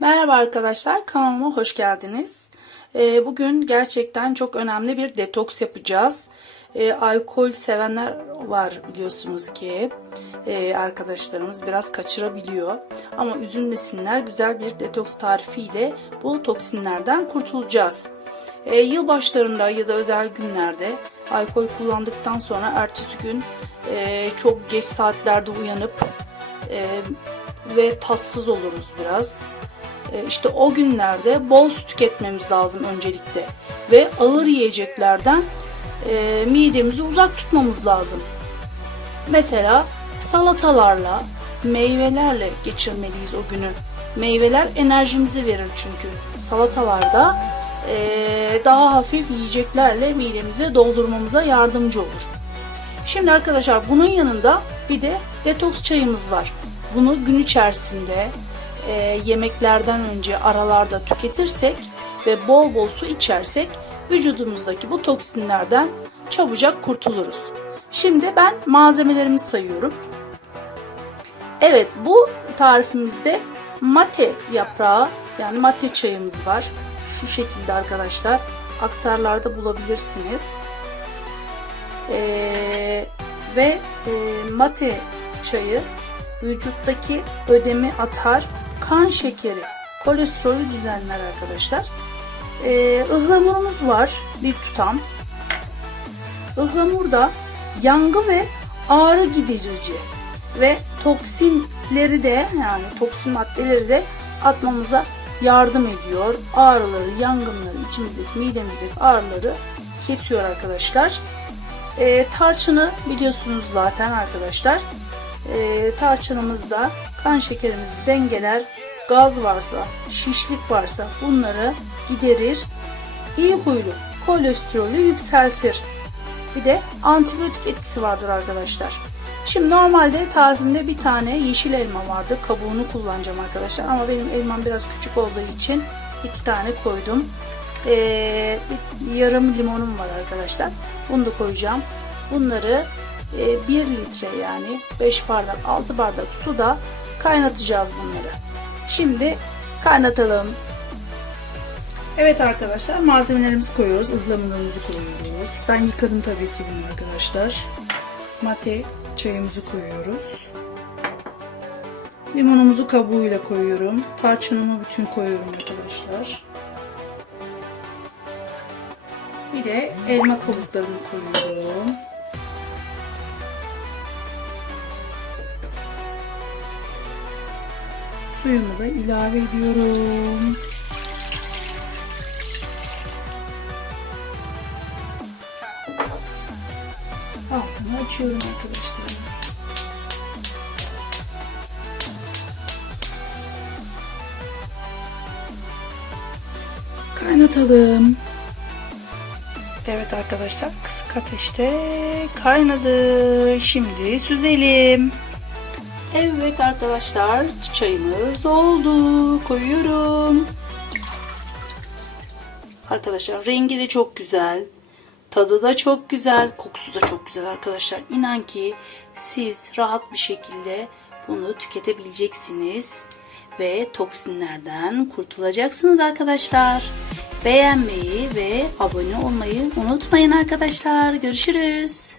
Merhaba arkadaşlar, kanalıma hoş geldiniz. Ee, Bugün gerçekten çok önemli bir detoks yapacağız. Ee, Alkol sevenler var biliyorsunuz ki Ee, arkadaşlarımız biraz kaçırabiliyor. Ama üzülmesinler güzel bir detoks tarifiyle bu toksinlerden kurtulacağız. Ee, Yılbaşlarında ya da özel günlerde alkol kullandıktan sonra ertesi gün e, çok geç saatlerde uyanıp e, ve tatsız oluruz biraz. E, İşte o günlerde bol su tüketmemiz lazım öncelikle ve ağır yiyeceklerden e, midemizi uzak tutmamız lazım. Mesela salatalarla, meyvelerle geçirmeliyiz o günü. Meyveler enerjimizi verir çünkü. Salatalarda e, daha hafif yiyeceklerle midemizi doldurmamıza yardımcı olur. Şimdi arkadaşlar bunun yanında bir de detoks çayımız var. Bunu gün içerisinde e, yemeklerden önce aralarda tüketirsek ve bol bol su içersek vücudumuzdaki bu toksinlerden çabucak kurtuluruz. Şimdi ben malzemelerimi sayıyorum. Evet bu tarifimizde mate yaprağı yani mate çayımız var. Şu şekilde arkadaşlar aktarlarda bulabilirsiniz. Ee, ve e, mate çayı vücuttaki ödemi atar, kan şekeri, kolesterolü düzenler arkadaşlar. Ee, ıhlamurumuz var bir tutam. Ihlamur da yangı ve ağrı giderici ve toksinleri de yani toksin maddeleri de atmamıza yardım ediyor. Ağrıları, yangınları, içimizdeki, midemizdeki ağrıları kesiyor arkadaşlar. Ee, tarçını biliyorsunuz zaten arkadaşlar. Ee, tarçınımızda kan şekerimizi dengeler. Gaz varsa, şişlik varsa bunları giderir. İyi huylu kolesterolü yükseltir. Bir de antibiyotik etkisi vardır arkadaşlar. Şimdi normalde tarifimde bir tane yeşil elma vardı. Kabuğunu kullanacağım arkadaşlar. Ama benim elmam biraz küçük olduğu için iki tane koydum. Ee, yarım limonum var arkadaşlar. Bunu da koyacağım. Bunları e, 1 litre yani 5 bardak 6 bardak suda kaynatacağız bunları. Şimdi kaynatalım. Evet arkadaşlar malzemelerimizi koyuyoruz. Ihlamurumuzu koyuyoruz. Ben yıkadım tabii ki bunu arkadaşlar. Mate çayımızı koyuyoruz. Limonumuzu kabuğuyla koyuyorum. Tarçınımı bütün koyuyorum arkadaşlar. Bir de elma kabuklarını koyuyorum. Suyumu da ilave ediyorum. Altını açıyorum arkadaşlar. Kaynatalım. Evet arkadaşlar kısık ateşte kaynadı. Şimdi süzelim. Evet arkadaşlar çayımız oldu. Koyuyorum. Arkadaşlar rengi de çok güzel. Tadı da çok güzel. Kokusu da çok güzel arkadaşlar. İnan ki siz rahat bir şekilde bunu tüketebileceksiniz. Ve toksinlerden kurtulacaksınız arkadaşlar. Beğenmeyi ve abone olmayı unutmayın arkadaşlar. Görüşürüz.